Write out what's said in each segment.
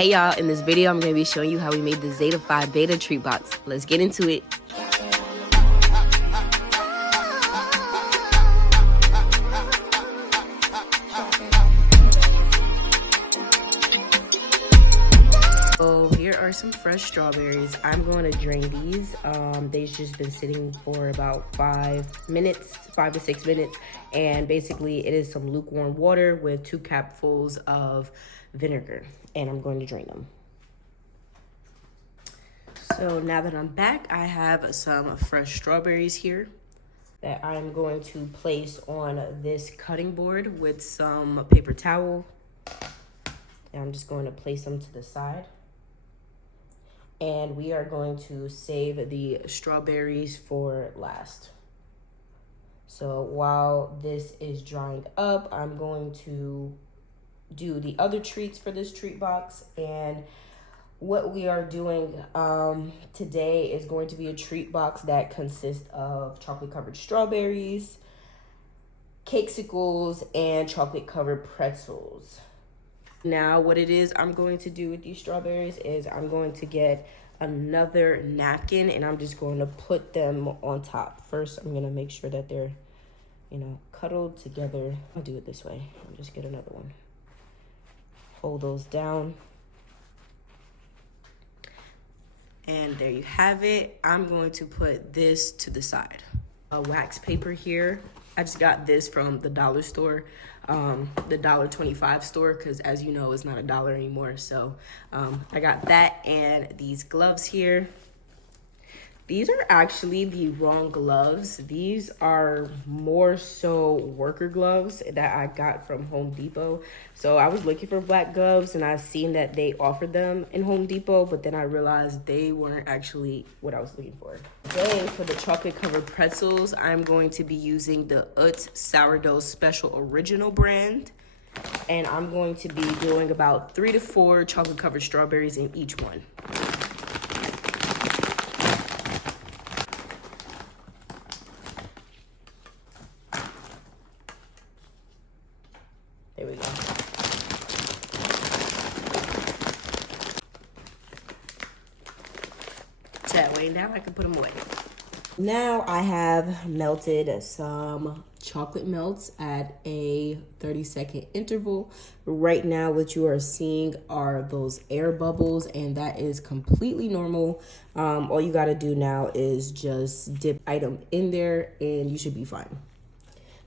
Hey y'all, in this video I'm going to be showing you how we made the Zeta Phi Beta treat box. Let's get into it. So here are some fresh strawberries. I'm going to drain these. They've just been sitting for about 5 to 6 minutes. And basically it is some lukewarm water with 2 cupfuls of vinegar. And I'm going to drain them. So now that I'm back, I have some fresh strawberries here that I'm going to place on this cutting board with some paper towel. And I'm just going to place them to the side. And we are going to save the strawberries for last. So while this is drying up, I'm going to do the other treats for this treat box. And what we are doing today is going to be a treat box that consists of chocolate covered strawberries, Cake-Sicles, and chocolate covered pretzels. Now what it is I'm going to do with these strawberries is I'm going to get another napkin and I'm just going to put them on top. First, I'm going to make sure that they're, cuddled together. I'll do it this way. I'll just get another one. Hold those down. And there you have it. I'm going to put this to the side. A wax paper here. I just got this from the dollar store, the $1.25 store, because as you know, it's not $1 anymore. So I got that and these gloves here. These are actually the wrong gloves. These are more so worker gloves that I got from Home Depot. So I was looking for black gloves and I seen that they offered them in Home Depot, but then I realized they weren't actually what I was looking for. Today for the chocolate covered pretzels, I'm going to be using the Utz Sourdough Special Original brand. And I'm going to be doing about 3 to 4 chocolate covered strawberries in each one. There we go. That way, now I can put them away. Now I have melted some chocolate melts at a 30-second interval. Right now, what you are seeing are those air bubbles, and that is completely normal. All you gotta do now is just dip item in there, and you should be fine.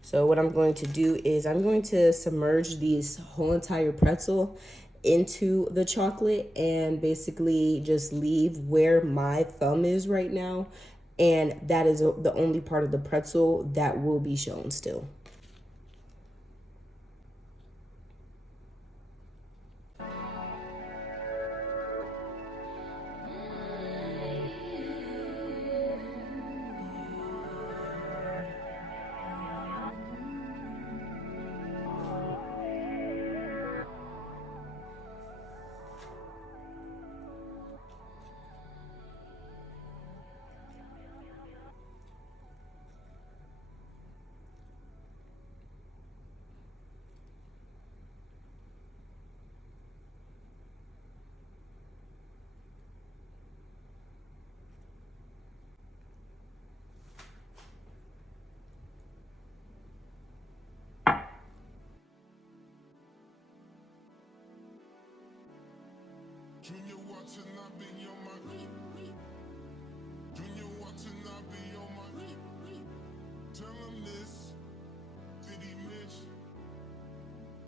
So what I'm going to do is I'm going to submerge this whole entire pretzel into the chocolate and basically just leave where my thumb is right now. And that is the only part of the pretzel that will be shown still. Junior watching, I be on my Junior watching, I be on my Tell him this, did he miss?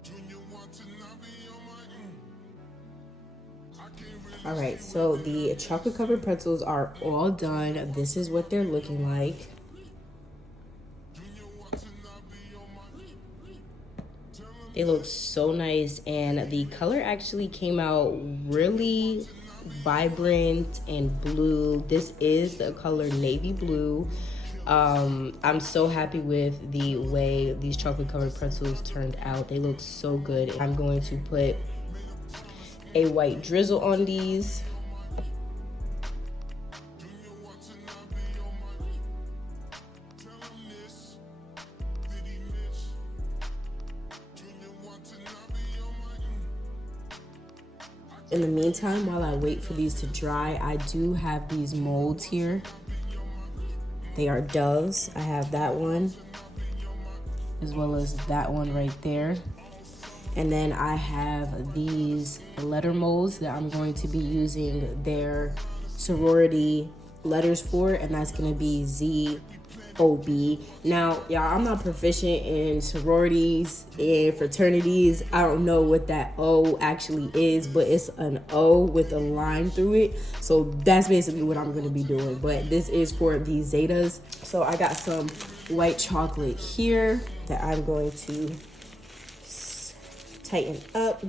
Junior watching, I be on my I can't really. All right, so the chocolate covered pretzels are all done. This is what they're looking like. They look so nice, and the color actually came out really vibrant and blue. This is the color navy blue. I'm so happy with the way these chocolate covered pretzels turned out. They look so good. I'm going to put a white drizzle on these. In the meantime, while I wait for these to dry, I do have these molds here. They are doves. I have that one, as well as that one right there. And then I have these letter molds that I'm going to be using their sorority letters for, and that's gonna be ZOB. Now, y'all, I'm not proficient in sororities and fraternities. I don't know what that O actually is, but it's an O with a line through it. So that's basically what I'm gonna be doing. But this is for the Zetas. So I got some white chocolate here that I'm going to tighten up,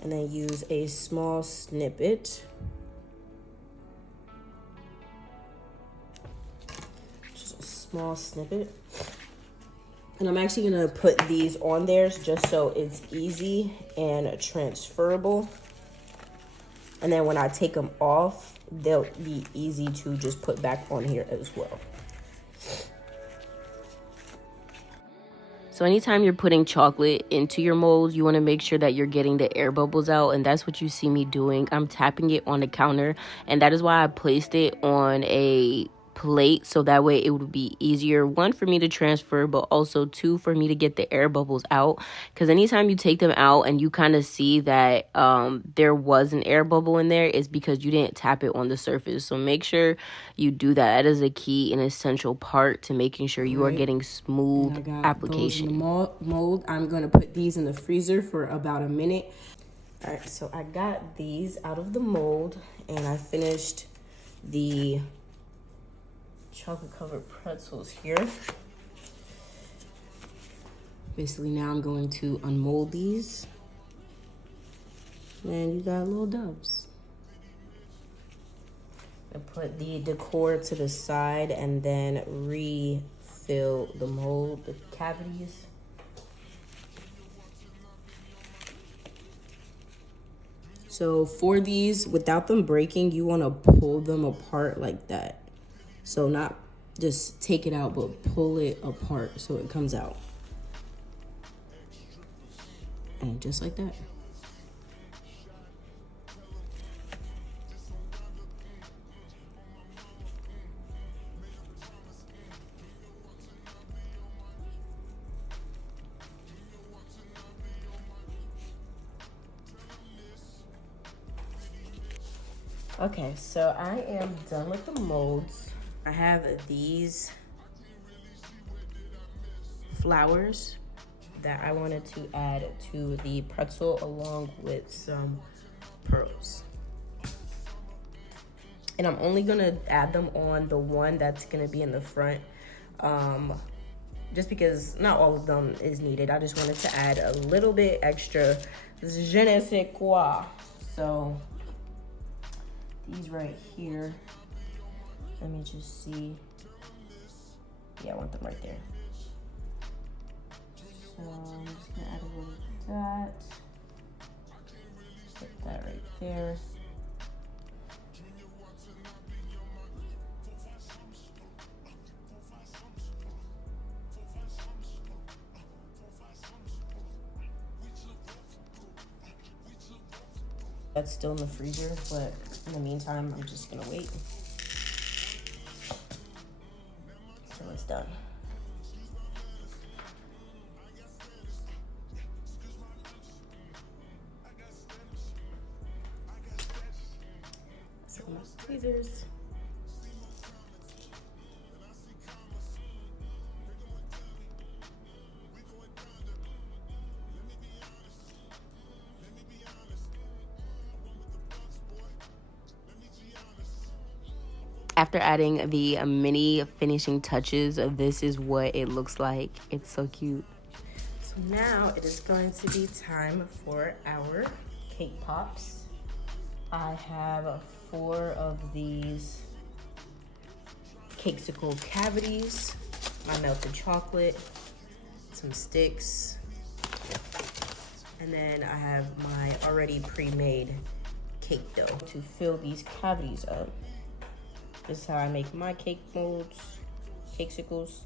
and then use a small snippet, just a small snippet. And I'm actually gonna put these on there just so it's easy and transferable, and then when I take them off, they'll be easy to just put back on here as well. So anytime you're putting chocolate into your molds, you want to make sure that you're getting the air bubbles out, and that's what you see me doing. I'm tapping it on the counter, and that is why I placed it on a plate, so that way it would be easier, one, for me to transfer, but also two, for me to get the air bubbles out. Because anytime you take them out and you kind of see that there was an air bubble in there, is because you didn't tap it on the surface. So make sure you do that. That is a key and essential part to making sure you are getting smooth application. In the mold, I'm gonna put these in the freezer for about a minute. All right, so I got these out of the mold, and I finished the chocolate covered pretzels here. Basically, now I'm going to unmold these, and you got little doves. I put the decor to the side and then refill the mold, the cavities. So for these, without them breaking, you want to pull them apart like that. So not just take it out, but pull it apart so it comes out. And just like that. Okay, so I am done with the molds. I have these flowers that I wanted to add to the pretzel along with some pearls. And I'm only gonna add them on the one that's gonna be in the front, just because not all of them is needed. I just wanted to add a little bit extra je ne sais quoi. So these right here, let me just see. Yeah, I want them right there. So I'm just gonna add a little of that. Put that right there. That's still in the freezer, but in the meantime, I'm just gonna wait till it's done. So my tweezers. After adding the mini finishing touches, this is what it looks like. It's so cute. So now it is going to be time for our cake pops. I have 4 of these Cake-Sicle cavities, my melted chocolate, some sticks, and then I have my already pre-made cake dough to fill these cavities up. This is how I make my cake molds, Cake-Sicles.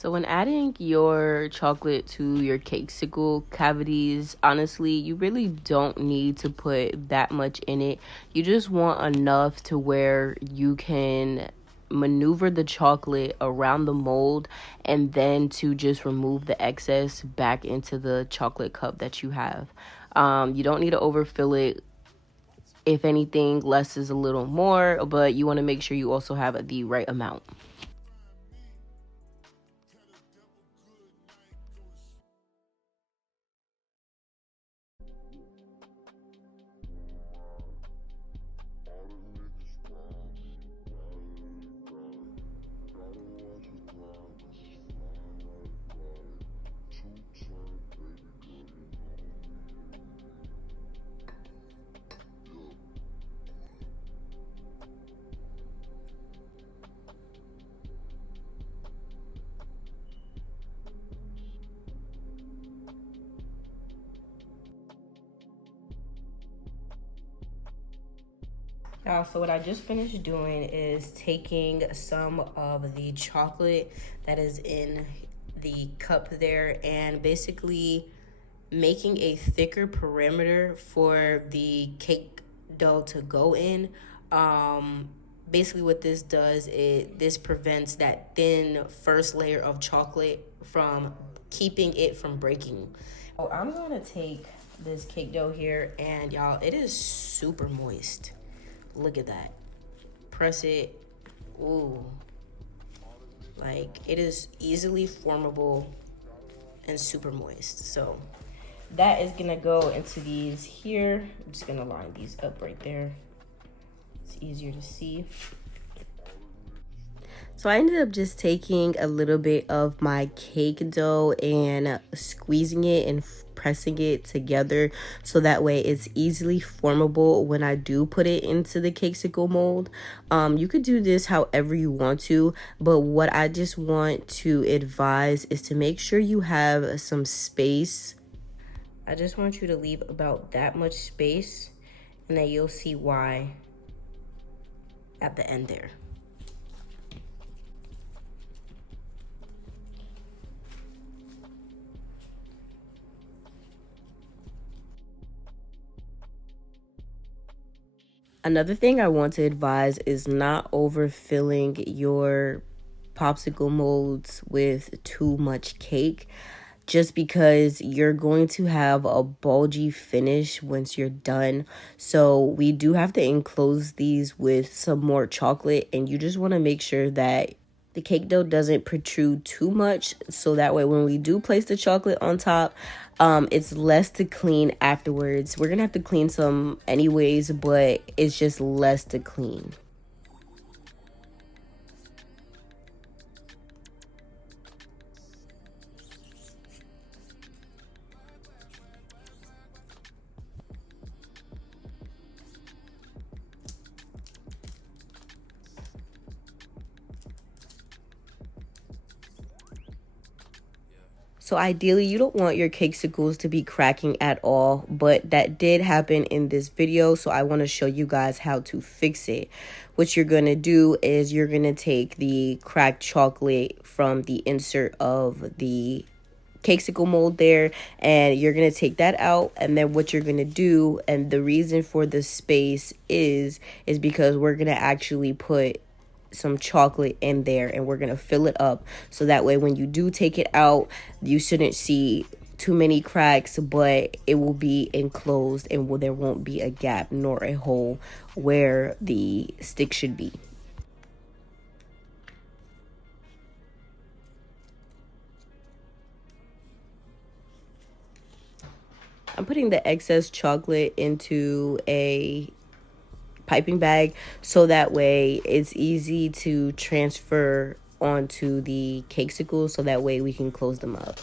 So when adding your chocolate to your cake-sicle cavities, honestly, you really don't need to put that much in it. You just want enough to where you can maneuver the chocolate around the mold and then to just remove the excess back into the chocolate cup that you have. You don't need to overfill it. If anything, less is a little more, but you want to make sure you also have the right amount. So what I just finished doing is taking some of the chocolate that is in the cup there and basically making a thicker perimeter for the cake dough to go in. Basically what this does is this prevents that thin first layer of chocolate from keeping it from breaking. So I'm gonna take this cake dough here and y'all, it is super moist. Look at that. Press it. Ooh. Like it is easily formable and super moist. So that is gonna go into these here. I'm just gonna line these up right there. It's easier to see. So I ended up just taking a little bit of my cake dough and squeezing it and pressing it together so that way it's easily formable when I do put it into the cake-sicle mold. You could do this however you want to, but what I just want to advise is to make sure you have some space. I just want you to leave about that much space, and then you'll see why at the end there. Another thing I want to advise is not overfilling your popsicle molds with too much cake, just because you're going to have a bulgy finish once you're done. So we do have to enclose these with some more chocolate, and you just want to make sure that the cake dough doesn't protrude too much, so that way when we do place the chocolate on top, it's less to clean afterwards. We're gonna have to clean some anyways, but it's just less to clean. So ideally, you don't want your cake-sicles to be cracking at all, but that did happen in this video, so I want to show you guys how to fix it. What you're going to do is you're going to take the cracked chocolate from the insert of the cake-sicle mold there, and you're going to take that out, and then what you're going to do, and the reason for the space is because we're going to actually put some chocolate in there and we're gonna fill it up so that way when you do take it out, you shouldn't see too many cracks, but it will be enclosed and there won't be a gap nor a hole where the stick should be. I'm putting the excess chocolate into a piping bag so that way it's easy to transfer onto the cake-sicles so that way we can close them up.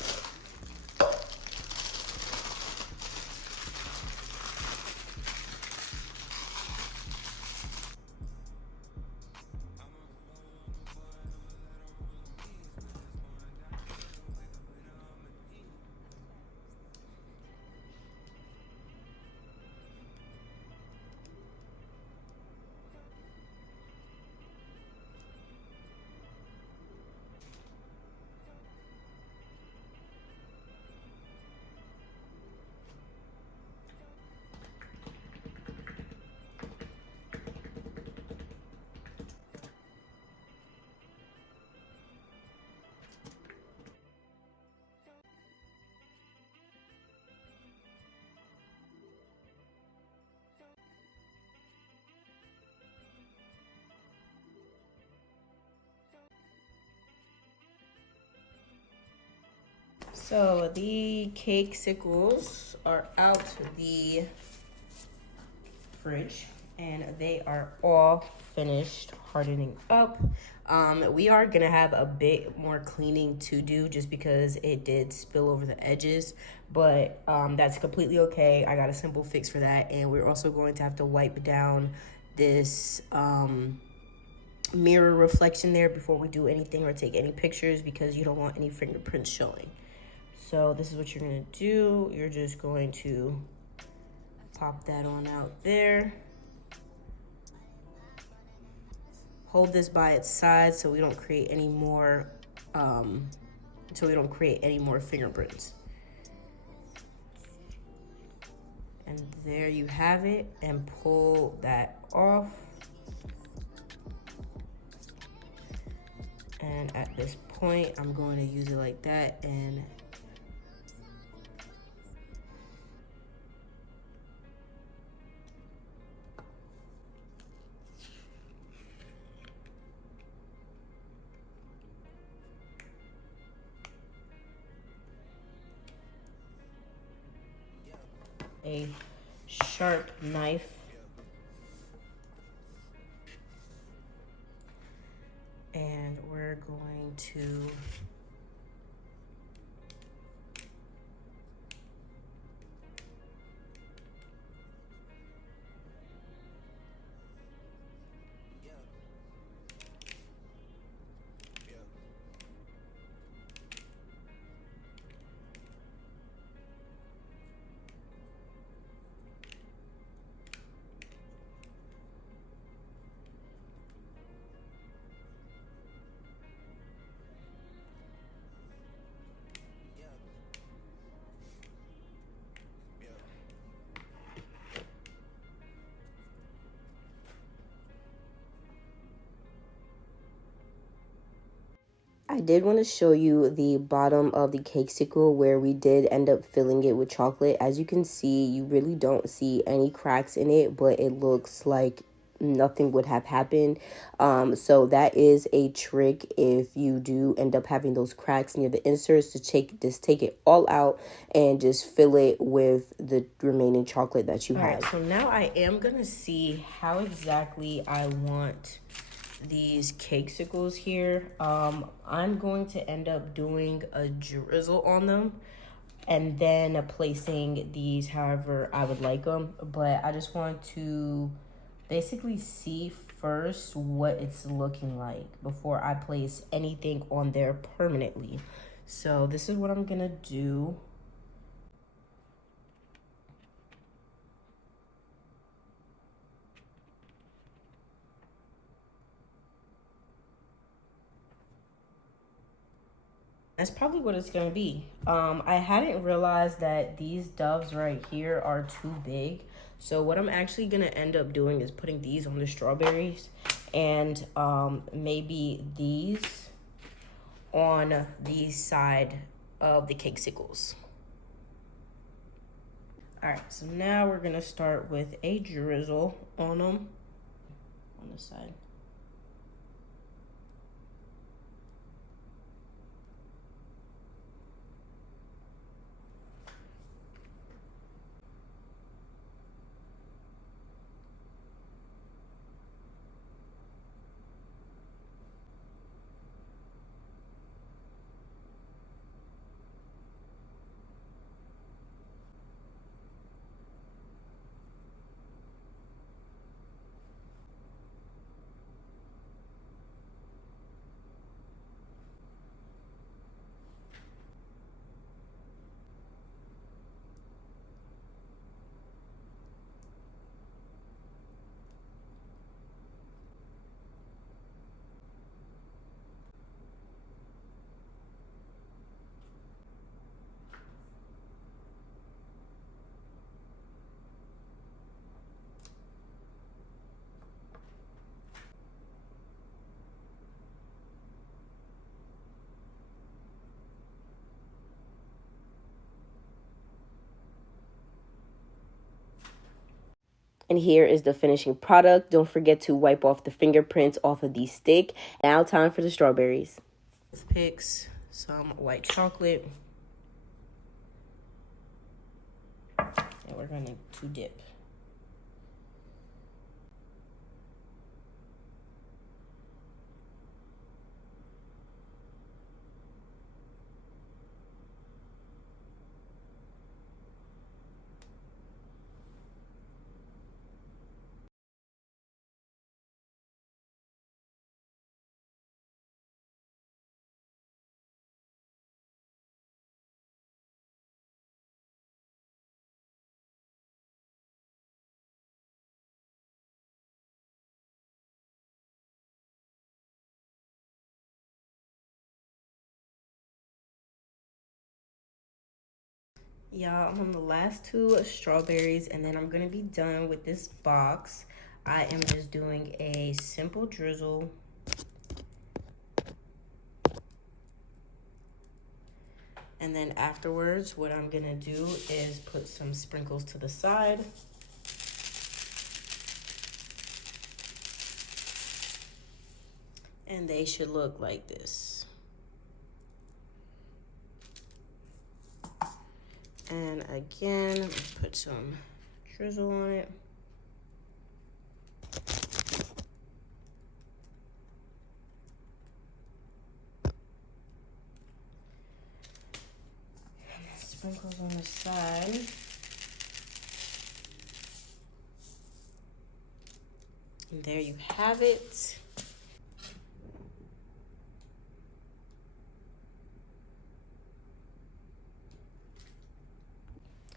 So the Cake-Sicles are out the fridge and they are all finished hardening up. We are gonna have a bit more cleaning to do just because it did spill over the edges, but that's completely okay. I got a simple fix for that, and we're also going to have to wipe down this mirror reflection there before we do anything or take any pictures because you don't want any fingerprints showing. So this is what you're gonna do. You're just going to pop that on out there. Hold this by its side so we don't create any more fingerprints. And there you have it, and pull that off. And at this point, I'm going to use it like that and a sharp knife and we're going to I did want to show you the bottom of the Cake-Sicle where we did end up filling it with chocolate. As you can see, you really don't see any cracks in it, but it looks like nothing would have happened. So that is a trick if you do end up having those cracks near the inserts, to take it all out and just fill it with the remaining chocolate that you have. All right, so now I am gonna see how exactly I want these Cake-Sicles here. I'm going to end up doing a drizzle on them and then placing these however I would like them, but I just want to basically see first what it's looking like before I place anything on there permanently. So this is what I'm gonna do. That's probably what it's gonna be. I hadn't realized that these doves right here are too big. So what I'm actually gonna end up doing is putting these on the strawberries and maybe these on the side of the Cake-Sicles. All right, so now we're gonna start with a drizzle on them on the side. And here is the finishing product. Don't forget to wipe off the fingerprints off of the stick. Now time for the strawberries. Picks some white chocolate. going to dip. Y'all, I'm on the last two strawberries, and then I'm gonna be done with this box. I am just doing a simple drizzle. And then afterwards, what I'm gonna do is put some sprinkles to the side. And they should look like this. And again, put some drizzle on it. Sprinkles on the side. And there you have it.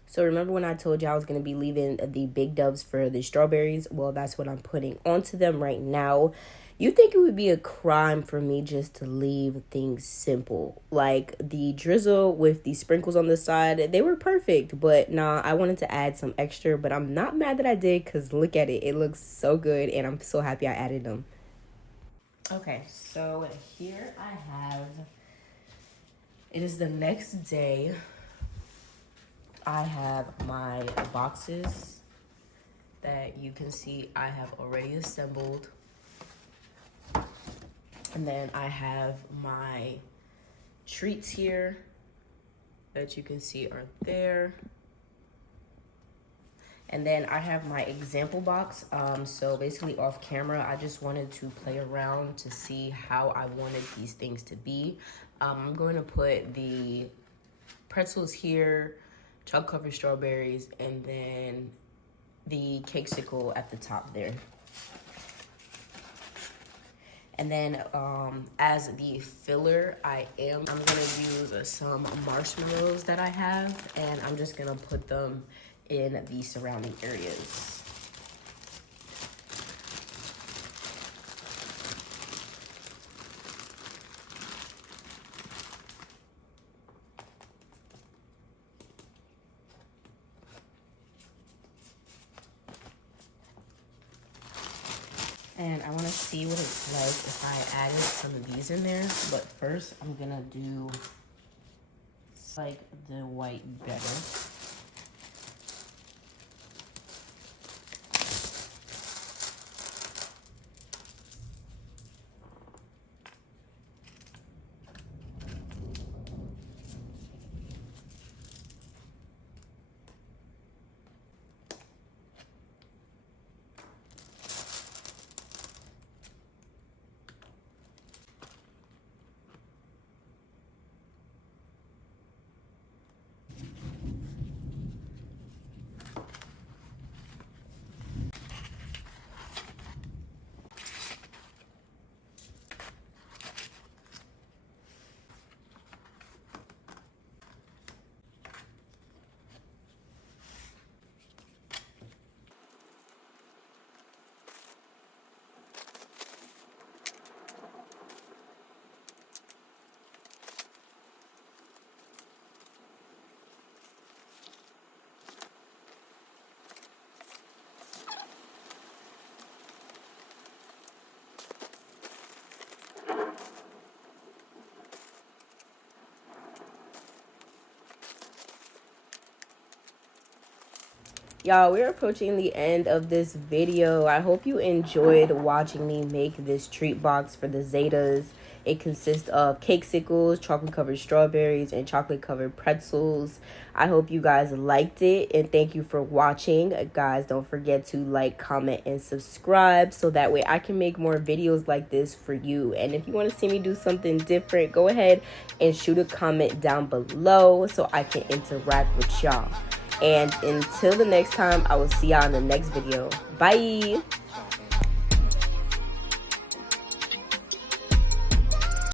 So remember when I told you I was going to be leaving the big doves for the strawberries? Well, that's what I'm putting onto them right now. You think it would be a crime for me just to leave things simple? Like the drizzle with the sprinkles on the side, they were perfect. But nah, I wanted to add some extra, but I'm not mad that I did because look at it. It looks so good and I'm so happy I added them. Okay, so here I have, it is the next day. I have my boxes that you can see I have already assembled. And then I have my treats here that you can see are there. And then I have my example box. So basically off camera, I just wanted to play around to see how I wanted these things to be. I'm going to put the pretzels here, chocolate covered strawberries, and then the cake-sicle at the top there. And then as the filler, I'm gonna use some marshmallows that I have, and I'm just gonna put them in the surrounding areas. And I want to see what it's like if I added some of these in there. But first, I'm going to do like the white better. Y'all, we're approaching the end of this video. I hope you enjoyed watching me make this treat box for the Zetas. It consists of Cake-Sicles, chocolate covered strawberries, and chocolate covered pretzels. I hope you guys liked it, and thank you for watching. Guys, don't forget to like, comment, and subscribe so that way I can make more videos like this for you. And if you want to see me do something different, go ahead and shoot a comment down below so I can interact with y'all. And until the next time, I will see y'all in the next video. Bye.